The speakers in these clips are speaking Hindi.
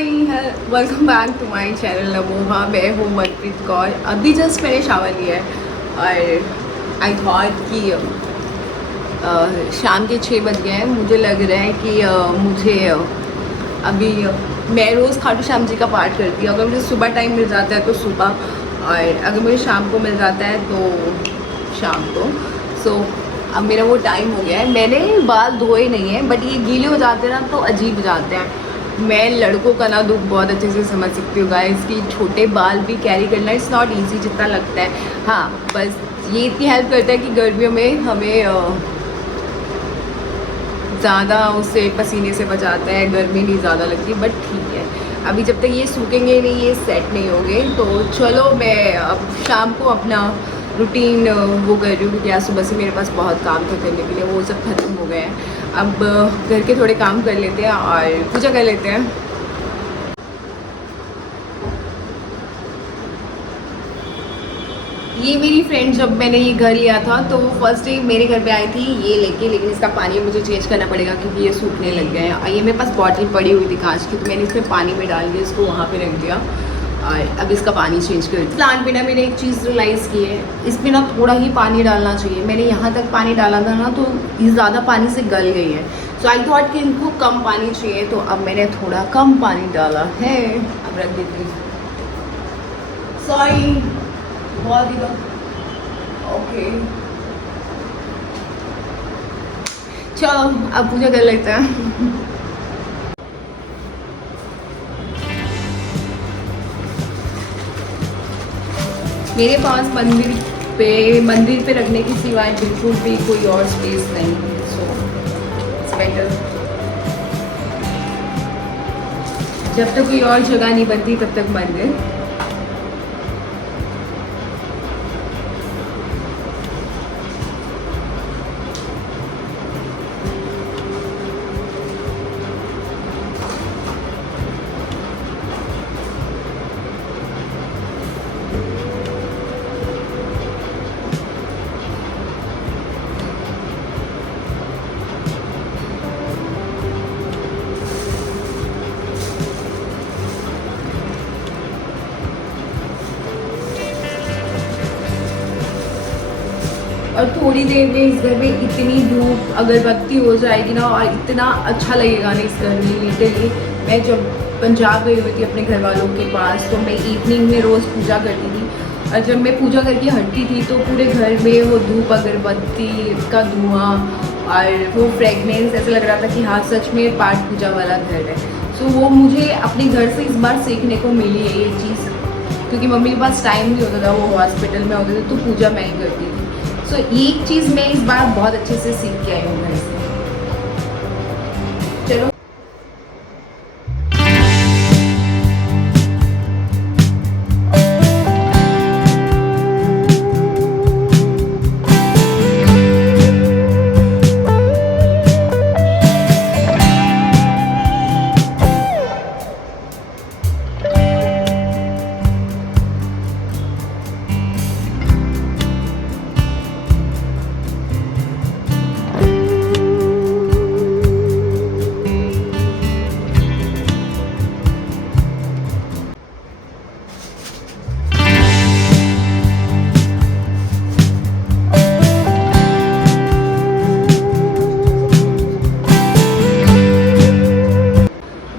Hi, welcome back to my channel Namoha. मैं हूँ मनप्रीत कौर। अभी जस्ट मैंने शावर लिया है और आई थॉट कि शाम के 6 बज गए हैं। मुझे लग रहा है कि मुझे अभी मैं रोज़ खाटू श्याम जी का पाठ करती हूँ। अगर मुझे सुबह टाइम मिल जाता है तो सुबह, और अगर मुझे शाम को मिल जाता है तो शाम को। सो अब मेरा वो टाइम हो गया है। मैंने बाल धोए नहीं हैं, बट ये गीले हो जाते हैं ना तो अजीब हो जाते हैं। मैं लड़कों का ना दुख बहुत अच्छे से समझ सकती हूँ गाइस कि छोटे बाल भी कैरी करना इट्स नॉट इजी जितना लगता है। हाँ, बस ये इतनी हेल्प करता है कि गर्मियों में हमें ज़्यादा उससे पसीने से बचाता है, गर्मी नहीं ज़्यादा लगती। बट ठीक है, अभी जब तक ये सूखेंगे नहीं, ये सेट नहीं होंगे, तो चलो मैं अब शाम को अपना रूटीन वो कर रही हूँ क्योंकि आज सुबह से मेरे पास बहुत काम था करने के लिए, वो सब खत्म हो गए हैं। अब घर के थोड़े काम कर लेते हैं और पूजा कर लेते हैं। ये मेरी फ्रेंड, जब मैंने ये घर लिया था तो वो फर्स्ट डे मेरे घर पे आई थी ये लेके, लेकिन इसका पानी मुझे चेंज करना पड़ेगा क्योंकि ये सूखने लग गए हैं। ये मेरे पास बॉटल पड़ी हुई थी कांच की, तो मैंने इसमें पानी में डाल के इसको वहाँ पे रख दिया और अब इसका पानी चेंज कर दिया। प्लांट पे ना मैंने एक चीज़ रियलाइज़ की है, इसमें ना थोड़ा ही पानी डालना चाहिए। मैंने यहाँ तक पानी डाला था ना तो ये ज़्यादा पानी से गल गई है। सो आई थॉट कि इनको कम पानी चाहिए, तो अब मैंने थोड़ा कम पानी डाला है। अब रख देती हूँ। सॉरी, बहुत ही ओके, चलो अब पूजा कर लेते हैं। मेरे पास मंदिर पे रखने की सिवाय बिल्कुल भी कोई और स्पेस नहीं है, सो इट्स बेटर। जब तक कोई और जगह नहीं बनती तब तक मंदिर। और थोड़ी देर में इस घर में इतनी धूप अगरबत्ती हो जाएगी ना, और इतना अच्छा लगेगा ना इस घर में। लिटरली मैं जब पंजाब गई हुई थी अपने घर वालों के पास, तो मैं इवनिंग में रोज़ पूजा करती थी, और जब मैं पूजा करके हटती थी तो पूरे घर में वो धूप, अगरबत्ती का धुआं और वो फ्रेगनेंस, ऐसा लग रहा था कि हाँ सच में पाठ पूजा वाला घर है। सो वो मुझे अपने घर से इस बार सीखने को मिली है ये चीज़, क्योंकि मम्मी के पास टाइम नहीं होता था, वो हॉस्पिटल में होते थे, तो पूजा मैं ही करती थी। सो एक चीज़ मैं इस बार बहुत अच्छे से सीख के आई हूँ घर से। चलो,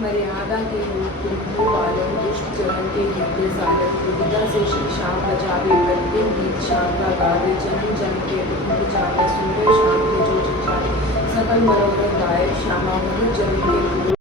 मर्यादा के लोग वालन दुष्ट चरण के गिरते सागर विविधा से शाम बजावे प्रतिदिन गीत शाम का गावे जन्म जन के दुख बचावे सुंदर शाम के जो चिचारे सकल मनोरथ गाय श्यामा मधुर जन के।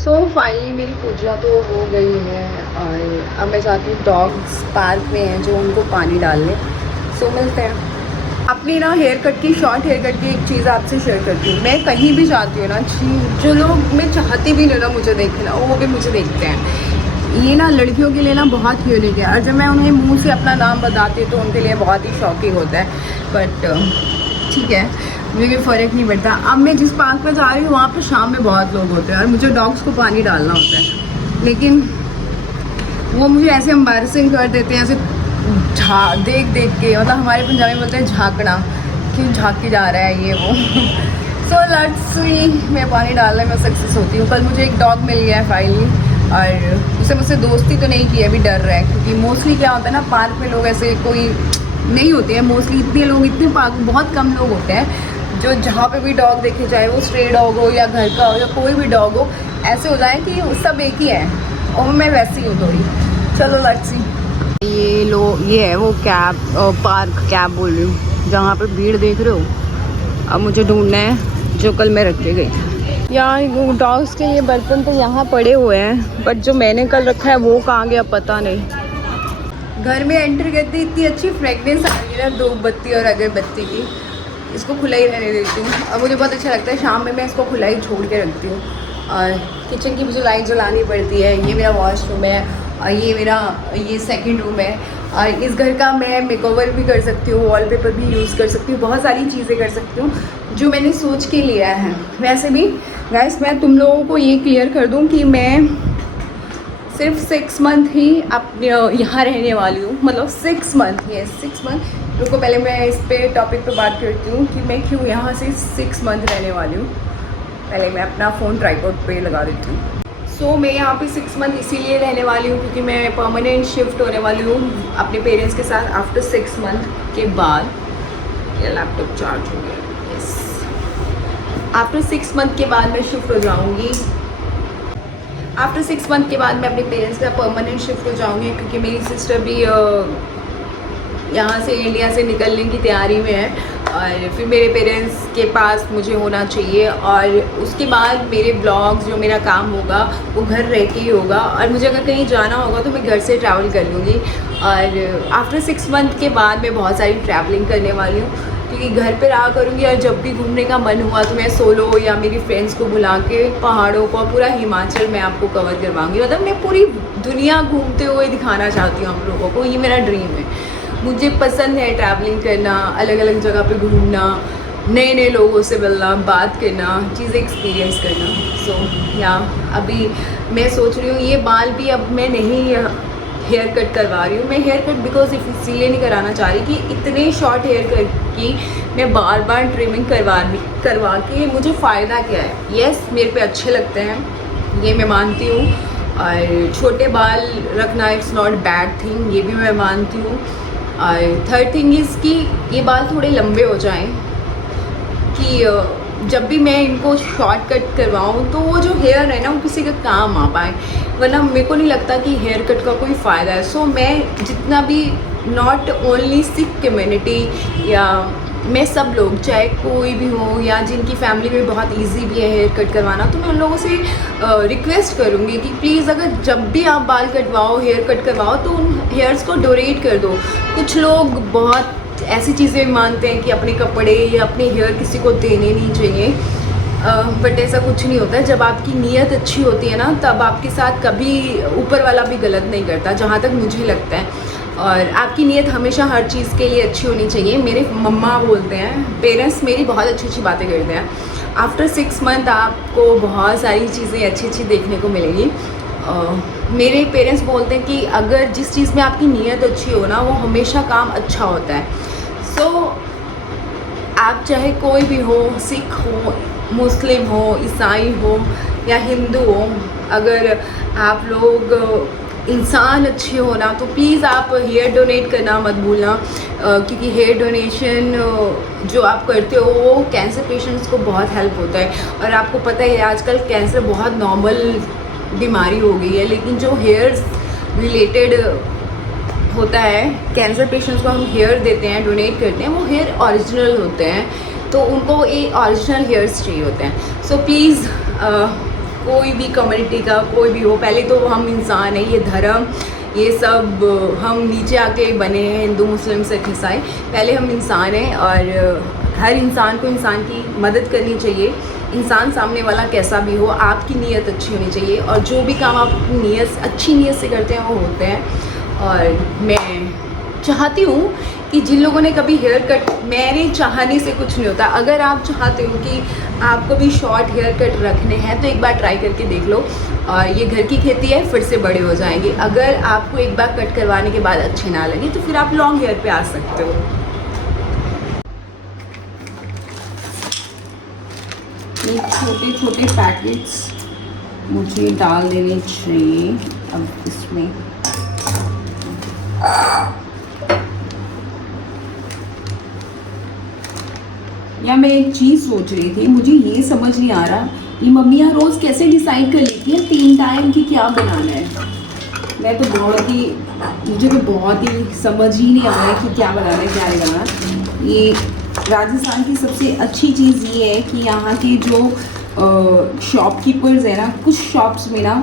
सो फाइनली मेरी पूजा तो हो गई है, और अब मैं जाती हूँ, डॉग्स पार्क में हैं जो उनको पानी डालने। सो मिलते हैं। अपनी ना हेयर कट की, शॉर्ट हेयर कट की एक चीज़ आपसे शेयर करती हूँ। मैं कहीं भी जाती हूँ ना, जो लोग मैं चाहती भी नहीं ना मुझे देखना, वो भी मुझे देखते हैं। ये ना लड़कियों के लिए ना बहुत यूनिक है, और जब मैं उन्हें मुंह से अपना नाम बताती हूँ तो उनके लिए बहुत ही शॉकिंग होता है। बट ठीक है, मुझे कोई फ़र्क नहीं पड़ता। अब मैं जिस पार्क पर जा रही हूँ वहाँ पर शाम में बहुत लोग होते हैं और मुझे डॉग्स को पानी डालना होता है, लेकिन वो मुझे ऐसे एम्बैरसिंग कर देते हैं, ऐसे देख देख के, मतलब हमारे पंजाबी में बोलते हैं झाँकना, क्यों झाँक के जा रहा है ये वो। सो लेट्स सी, मैं पानी डालने में सक्सेस होती हूँ। कल मुझे एक डॉग मिल गया है फाइनली, और उसे मुझसे दोस्ती तो नहीं की, अभी डर रहा है, क्योंकि मोस्टली क्या होता है ना, पार्क में लोग ऐसे कोई नहीं होते हैं मोस्टली। इतने लोग, इतने पार्क बहुत कम लोग होते हैं जो जहाँ पे भी डॉग देखे, चाहे वो स्ट्रे डॉग हो या घर का हो या कोई भी डॉग हो, ऐसे हो जाए कि सब एक ही है, और मैं वैसी हूँ थोड़ी। चलो लेट्स सी। ये है वो कैब, पार्क कैब बोल रही हूँ, जहाँ पे भीड़ देख रहे हो। अब मुझे ढूंढना है जो कल मैं रख के गई थी। यहाँ डॉग्स के लिए बर्तन तो यहाँ पड़े हुए हैं, बट जो मैंने कल रखा है वो कहाँ गया पता नहीं। घर में एंटर करते इतनी अच्छी फ्रेगनेंस आ रही है ना, धूप बत्ती और अगरबत्ती की। इसको खुला ही रहने देती हूँ, और मुझे बहुत अच्छा लगता है। शाम में मैं इसको खुला ही छोड़ के रखती हूँ। और किचन की मुझे लाइट जलानी पड़ती है। ये मेरा वॉशरूम है, और ये सेकंड रूम है। और इस घर का मैं मेकओवर भी कर सकती हूँ, वॉलपेपर भी यूज़ कर सकती हूँ, बहुत सारी चीज़ें कर सकती हूँ जो मैंने सोच के लिया है। वैसे भी गाइस, मैं तुम लोगों को ये क्लियर कर दूँ कि मैं सिर्फ 6 मंथ ही अपने यहाँ रहने वाली हूँ, मतलब 6 मंथ ही है, 6 मंथ। रुको, पहले मैं इस पे टॉपिक पे बात करती हूँ कि मैं क्यों यहाँ से 6 मंथ रहने वाली हूँ। पहले मैं अपना फ़ोन ट्राइपॉड पे लगा देती हूँ। सो मैं यहाँ पे 6 मंथ इसीलिए रहने वाली हूँ क्योंकि मैं परमानेंट शिफ्ट होने वाली हूँ अपने पेरेंट्स के साथ आफ्टर 6 मंथ के बाद। ये लैपटॉप चार्ज हो गया, यस। आफ्टर 6 मंथ के बाद मैं शिफ्ट हो जाऊँगी। आफ्टर 6 मंथ के बाद मैं अपने पेरेंट्स के साथ परमानेंट शिफ्ट हो जाऊँगी, क्योंकि मेरी सिस्टर भी यहाँ से, इंडिया से निकलने की तैयारी में है। और फिर मेरे पेरेंट्स के पास मुझे होना चाहिए, और उसके बाद मेरे ब्लॉग्स, जो मेरा काम होगा वो घर रह के ही होगा। और मुझे अगर कहीं जाना होगा तो मैं घर से ट्रैवल कर लूँगी। और आफ्टर 6 मंथ के बाद मैं बहुत सारी ट्रैवलिंग करने वाली हूँ, क्योंकि घर पे रहा करूँगी और जब भी घूमने का मन हुआ तो मैं सोलो या मेरी फ्रेंड्स को बुला के पहाड़ों को, पूरा हिमाचल मैं आपको कवर करवाऊँगी। मतलब मैं पूरी दुनिया घूमते हुए दिखाना चाहती हूँ आप लोगों को, ये मेरा ड्रीम है। मुझे पसंद है ट्रैवलिंग करना, अलग अलग जगह पे घूमना, नए नए लोगों से मिलना, बात करना, चीज़ें एक्सपीरियंस करना। सो या अभी मैं सोच रही हूँ ये बाल भी अब मैं नहीं हेयर कट करवा रही हूँ। मैं हेयर कट बिकॉज इसीलिए नहीं कराना चाह रही कि इतने शॉर्ट हेयर कट की मैं बार बार ट्रिमिंग करवा के मुझे फ़ायदा क्या है। येस, मेरे पे अच्छे लगते हैं, ये मैं मानती हूँ, और छोटे बाल रखना इट्स नॉट बैड थिंग, ये भी मैं मानती हूँ। और थर्ड थिंग इज़ कि ये बाल थोड़े लंबे हो जाएं, कि जब भी मैं इनको शॉर्ट कट करवाऊँ तो वो जो हेयर है ना वो किसी का काम आ पाए, वरना मेरे को नहीं लगता कि हेयर कट का कोई फ़ायदा है। सो मैं जितना भी, नॉट ओनली सिख कम्युनिटी, या मैं सब लोग, चाहे कोई भी हो या जिनकी फैमिली में बहुत इजी भी है हेयर कट करवाना, तो मैं उन लोगों से रिक्वेस्ट करूँगी कि प्लीज़ अगर जब भी आप बाल कटवाओ, हेयर कट करवाओ, तो उन हेयर्स को डोनेट कर दो। कुछ लोग बहुत ऐसी चीज़ें मानते हैं कि अपने कपड़े या अपने हेयर किसी को देने नहीं चाहिए, बट ऐसा कुछ नहीं होता है। जब आपकी नीयत अच्छी होती है ना, तब आपके साथ कभी ऊपर वाला भी गलत नहीं करता, जहाँ तक मुझे लगता है। और आपकी नीयत हमेशा हर चीज़ के लिए अच्छी होनी चाहिए। मेरे मम्मा बोलते हैं, पेरेंट्स मेरी बहुत अच्छी अच्छी बातें करते हैं। आफ्टर 6 मंथ आपको बहुत सारी चीज़ें अच्छी अच्छी देखने को मिलेंगी। मेरे पेरेंट्स बोलते हैं कि अगर जिस चीज़ में आपकी नीयत अच्छी हो ना, वो हमेशा काम अच्छा होता है। सो आप चाहे कोई भी हो, सिख हो, मुस्लिम हो, ईसाई हो या हिंदू हो, अगर आप लोग इंसान अच्छे हो ना, तो प्लीज़ आप हेयर डोनेट करना मत भूलना, क्योंकि हेयर डोनेशन जो आप करते हो वो कैंसर पेशेंट्स को बहुत हेल्प होता है। और आपको पता है आजकल कैंसर बहुत नॉर्मल बीमारी हो गई है, लेकिन जो हेयर्स रिलेटेड होता है, कैंसर पेशेंट्स को हम हेयर देते हैं, डोनेट करते हैं, वो हेयर ओरिजिनल होते हैं, तो उनको ये ओरिजिनल हेयर्स चाहिए होते हैं। सो प्लीज़ कोई भी कम्युनिटी का कोई भी हो, पहले तो हम इंसान हैं, ये धर्म ये सब हम नीचे आके बने हैं, हिंदू मुस्लिम सिख ईसाई। पहले हम इंसान हैं और हर इंसान को इंसान की मदद करनी चाहिए। इंसान सामने वाला कैसा भी हो, आपकी नीयत अच्छी होनी चाहिए और जो भी काम आप अच्छी नीयत से करते हैं वो होते हैं। और मैं चाहती हूँ कि जिन लोगों ने कभी हेयर कट, मेरे चाहने से कुछ नहीं होता, अगर आप चाहते हो कि आपको भी शॉर्ट हेयर कट रखने हैं तो एक बार ट्राई करके देख लो। और ये घर की खेती है, फिर से बड़े हो जाएंगे। अगर आपको एक बार कट करवाने के बाद अच्छे ना लगे तो फिर आप लॉन्ग हेयर पे आ सकते हो। ये छोटे छोटे पैकेट्स मुझे डाल देने चाहिए अब इसमें। या मैं एक चीज़ सोच रही थी, मुझे ये समझ नहीं आ रहा, ये मम्मियाँ रोज़ कैसे डिसाइड कर लेती हैं 3 टाइम की क्या बनाना है। मैं तो मुझे तो बहुत ही समझ ही नहीं आ रहा है कि क्या बनाना है क्या नहीं बनाना। ये राजस्थान की सबसे अच्छी चीज़ ये है कि यहाँ के जो शॉपकीपर्स है ना, कुछ शॉप्स में ना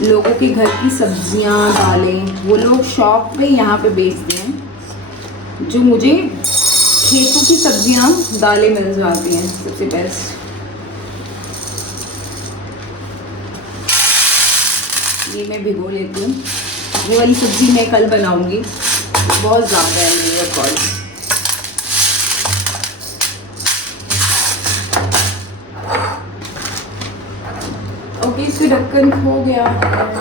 लोगों के घर की सब्जियाँ दालें वो लोग शॉप में यहाँ पे बेचते हैं। जो मुझे खेतों की सब्जियाँ दालें मिल जाती हैं सबसे बेस्ट। ये मैं भिगो लेती हूँ। वो वाली सब्ज़ी मैं कल बनाऊँगी, बहुत ज़्यादा है मेरे अकॉर्डिंग। ओके, इसका ढक्कन खो गया है।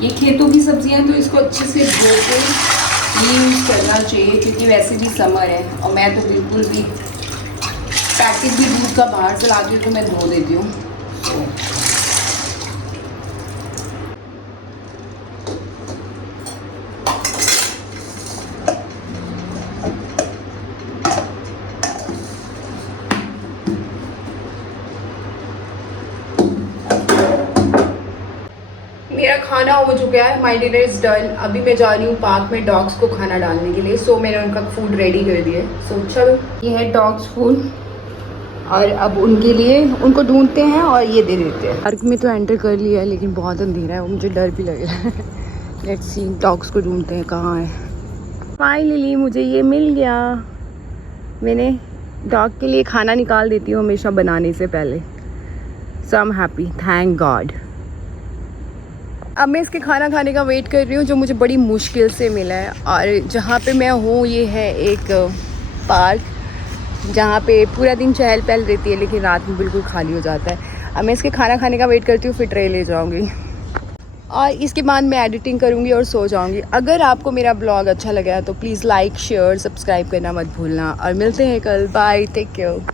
ये खेतों की सब्जियां तो इसको अच्छे से धो के ये यूज़ करना चाहिए क्योंकि वैसे भी समर है और मैं तो बिल्कुल भी पैकेट भी दूध का बाहर से लाती हूँ तो मैं धो देती हूँ। मेरा खाना हो चुका है, माय डिनर इज़ डन। अभी मैं जा रही हूँ पार्क में डॉग्स को खाना डालने के लिए। सो मैंने उनका फूड रेडी कर दिया है। सो चलो, ये है डॉग्स फूड और अब उनके लिए उनको ढूंढते हैं और ये दे देते हैं। पार्क में तो एंटर कर लिया है लेकिन बहुत अंधेरा है, वो मुझे डर भी लग रहा है। लेट्स सी, डॉग्स को ढूंढते हैं कहाँ है। फाइनली मुझे ये मिल गया। मैंने डॉग के लिए खाना निकाल देती हूँ हमेशा बनाने से पहले। So I am happy, thank God. अब मैं इसके खाना खाने का वेट कर रही हूँ जो मुझे बड़ी मुश्किल से मिला है। और जहाँ पे मैं हूँ ये है एक पार्क जहाँ पे पूरा दिन चहल पहल रहती है लेकिन रात में बिल्कुल खाली हो जाता है। अब मैं इसके खाना खाने का वेट करती हूँ, फिर ट्रे ले जाऊँगी और इसके बाद मैं एडिटिंग करूँगी और सो जाऊँगी। अगर आपको मेरा ब्लॉग अच्छा लगा तो प्लीज़ लाइक शेयर सब्सक्राइब करना मत भूलना और मिलते हैं कल। Bye, take care.